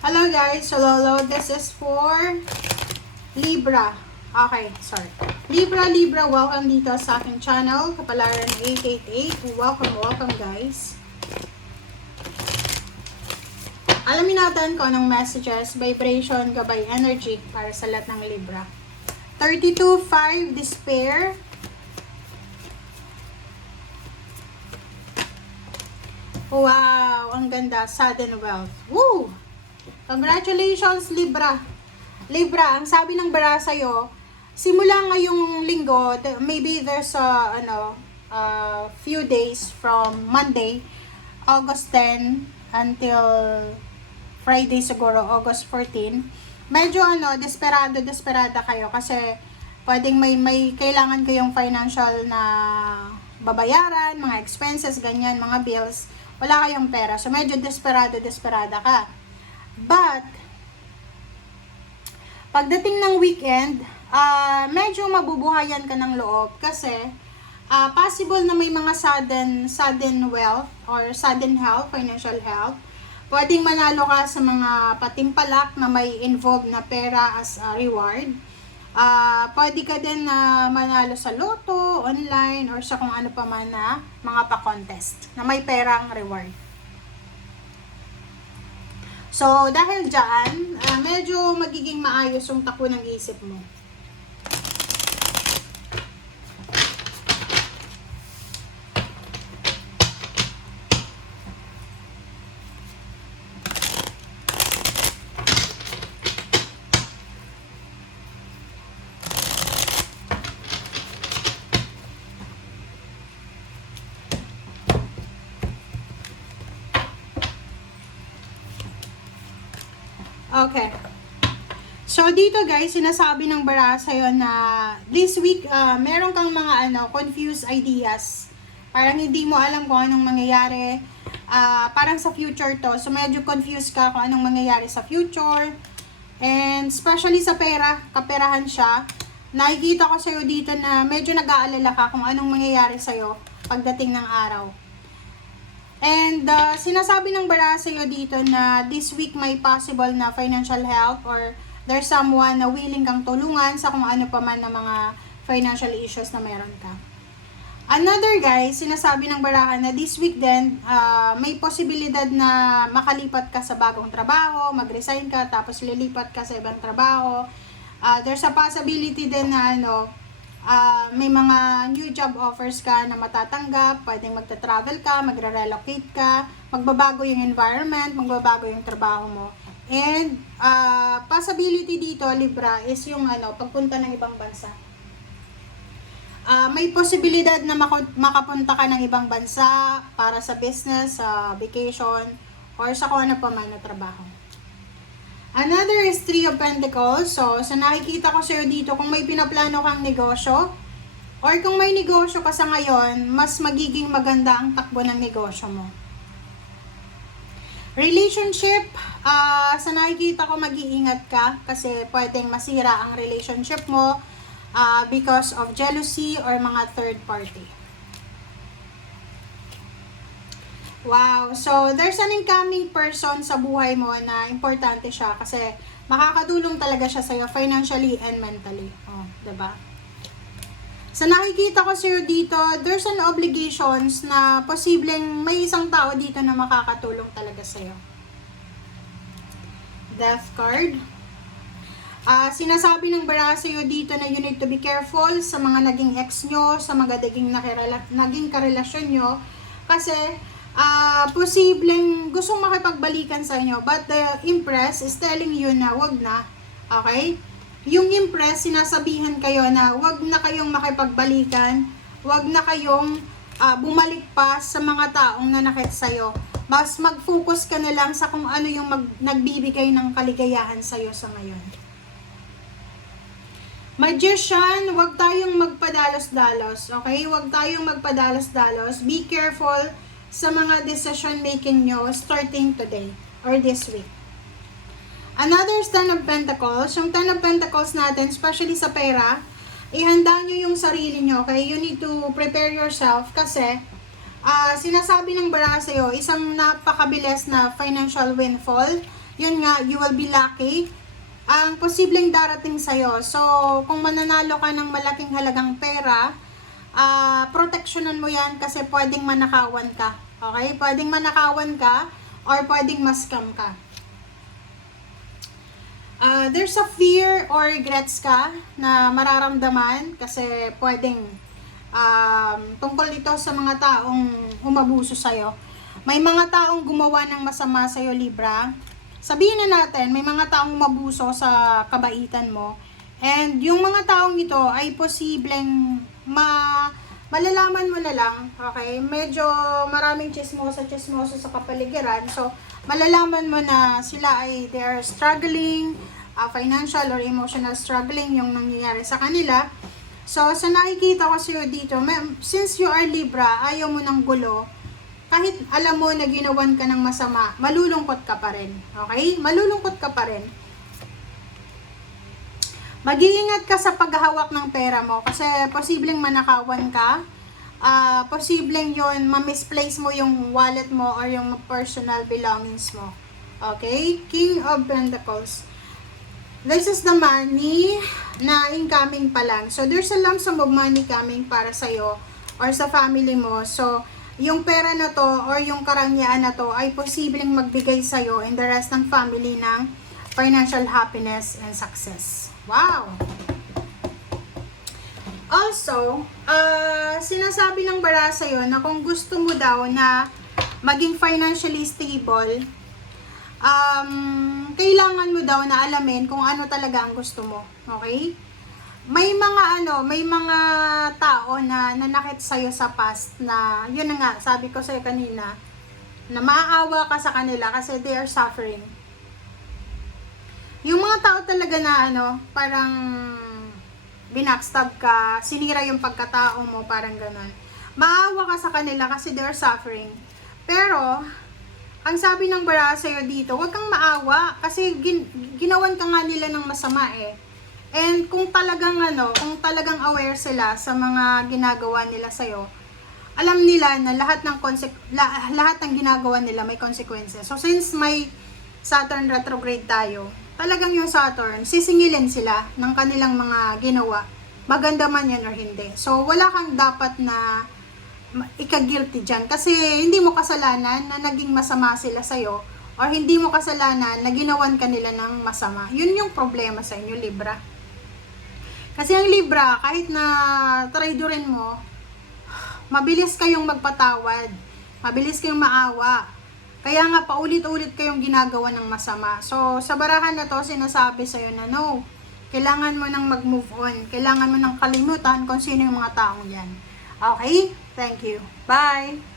Hello guys, so Lolo, this is for Libra. Okay, sorry. Libra, welcome dito sa aking channel, Kapalaran 888. Welcome guys. Alamin natin kung anong messages, vibration, gabay, energy para sa lahat ng Libra. 32-5, despair. Wow, ang ganda, sudden wealth. Woo! Congratulations, Libra. Libra, ang sabi ng bara sa'yo, simula ngayong linggo, maybe there's a few days from Monday, August 10, until Friday siguro, August 14. Medyo desperada kayo kasi pwedeng may kailangan kayong financial na babayaran, mga expenses, ganyan, mga bills. Wala kayong pera. So, medyo desperada ka. But, pagdating ng weekend, medyo mabubuhayan ka ng loob kasi possible na may mga sudden wealth or sudden health, financial health. Pwedeng manalo ka sa mga patimpalak na may involved na pera as a reward. Pwede ka din na manalo sa loto, online, or sa kung ano pa man na mga pa-contest na may perang reward. So, dahil dyan, medyo magiging maayos yung takbo ng isip mo. Okay. So, dito guys, sinasabi ng bara sa'yo na this week, meron kang mga confused ideas. Parang hindi mo alam kung anong mangyayari. Parang sa future to. So, medyo confused ka kung anong mangyayari sa future. And especially sa pera, kaperahan siya. Nakikita ko sa'yo dito na medyo nag-aalala ka kung anong mangyayari sa'yo pagdating ng araw. And sinasabi ng bara sa'yo dito na this week may possible na financial help or there's someone na willing kang tulungan sa kung ano pa man na mga financial issues na meron ka. Another guys, sinasabi ng barahan na this week din, may posibilidad na makalipat ka sa bagong trabaho, mag-resign ka, tapos lilipat ka sa ibang trabaho. There's a possibility din na may mga new job offers ka na matatanggap, pwedeng magta-travel ka, magre-relocate ka, magbabago yung environment, magbabago yung trabaho mo. And possibility dito, Libra, is yung pagpunta ng ibang bansa. May posibilidad na makapunta ka ng ibang bansa para sa business, sa vacation, or sa kung ano pa man na trabaho. Another is 3 of Pentacles. So, sa nakikita ko sa'yo dito, kung may pinaplano kang negosyo, or kung may negosyo ka sa ngayon, mas magiging maganda ang takbo ng negosyo mo. Relationship, sa nakikita ko mag-iingat ka, kasi pwedeng masira ang relationship mo because of jealousy or mga third party. Wow, so there's an incoming person sa buhay mo na importante siya kasi makakatulong talaga siya sa'yo financially and mentally. Oh, diba? Sa nakikita ko sa'yo dito, there's an obligations na posibleng may isang tao dito na makakatulong talaga sa'yo. Death card. Sinasabi ng bara sa'yo dito na you need to be careful sa mga naging ex nyo, sa mga naging karelasyon nyo, kasi posibleng gustong makipagbalikan sa inyo, but the Empress is telling you na wag na. Okay? Yung Empress, sinasabihan kayo na wag na kayong makipagbalikan, wag na kayong bumalik pa sa mga taong nanakit sa'yo. Mas mag-focus ka na lang sa kung ano yung nagbibigay ng kaligayahan sa'yo sa ngayon. Magician, wag tayong magpadalos-dalos. Okay? Wag tayong magpadalos-dalos. Be careful sa mga decision making nyo starting today or this week. Another Ten of Pentacles, yung Ten of Pentacles natin, especially sa pera, ihanda nyo yung sarili nyo, okay? You need to prepare yourself kasi sinasabi ng bara sa'yo, isang napakabilis na financial windfall yun nga, you will be lucky. Ang posibleng darating sa'yo. So, kung mananalo ka ng malaking halagang pera, proteksyonan mo yan kasi pwedeng manakawan ka. Okay? Pwedeng manakawan ka or pwedeng ma-scam ka. There's a fear or regrets ka na mararamdaman kasi pwedeng tungkol ito sa mga taong umabuso sa'yo. May mga taong gumawa ng masama sa'yo, Libra. Sabihin na natin, may mga taong umabuso sa kabaitan mo. And yung mga taong ito ay posibleng malalaman mo na lang, okay? Medyo maraming chismosa sa kapaligiran. So, malalaman mo na sila ay they are struggling, financial or emotional struggling yung nangyayari sa kanila. So, sa nakikita ko sa'yo dito, since you are Libra, ayaw mo ng gulo, kahit alam mo na ginawan ka ng masama, malulungkot ka pa rin. Okay? Malulungkot ka pa rin. Mag-iingat ka sa paghahawak ng pera mo kasi posibleng manakawan ka. Posibleng yun, ma-misplace mo yung wallet mo or yung personal belongings mo. Okay? King of Pentacles. This is the money na incoming pa lang. So, there's a lump sum of money coming para sa'yo or sa family mo. So, yung pera na to or yung karangyaan na to ay posibleng magbigay sa'yo and the rest ng family ng financial happiness and success. Wow! Also, sinasabi ng bara sa'yo na kung gusto mo daw na maging financially stable, kailangan mo daw na alamin kung ano talaga ang gusto mo. Okay? May mga tao na nanakit sa'yo sa past na, yun na nga, sabi ko sa'yo kanina, na maaawa ka sa kanila kasi they are suffering. Yung mga tao talaga na parang binackstab ka, sinira yung pagkatao mo, parang ganun. Maawa ka sa kanila kasi they are suffering. Pero, ang sabi ng bara sa'yo dito, huwag kang maawa kasi ginawan ka nga nila ng masama eh. And kung talagang aware sila sa mga ginagawa nila sa'yo, alam nila na lahat ng ginagawa nila may consequences. So since may Saturn retrograde tayo, talagang yung Saturn, sisingilin sila ng kanilang mga ginawa. Maganda man yan or hindi. So wala kang dapat na ika-guilty dyan. Kasi hindi mo kasalanan na naging masama sila sa'yo or hindi mo kasalanan na ginawan ka nila ng masama. Yun yung problema sa inyo, Libra. Kasi ang Libra, kahit na traidorin mo, mabilis kayong magpatawad. Mabilis kayong maawa. Kaya nga paulit-ulit kayong ginagawa ng masama. So, sa barahan na to, sinasabi sa'yo na no, kailangan mo nang mag-move on. Kailangan mo nang kalimutan kung sino yung mga taong yan. Okay? Thank you. Bye!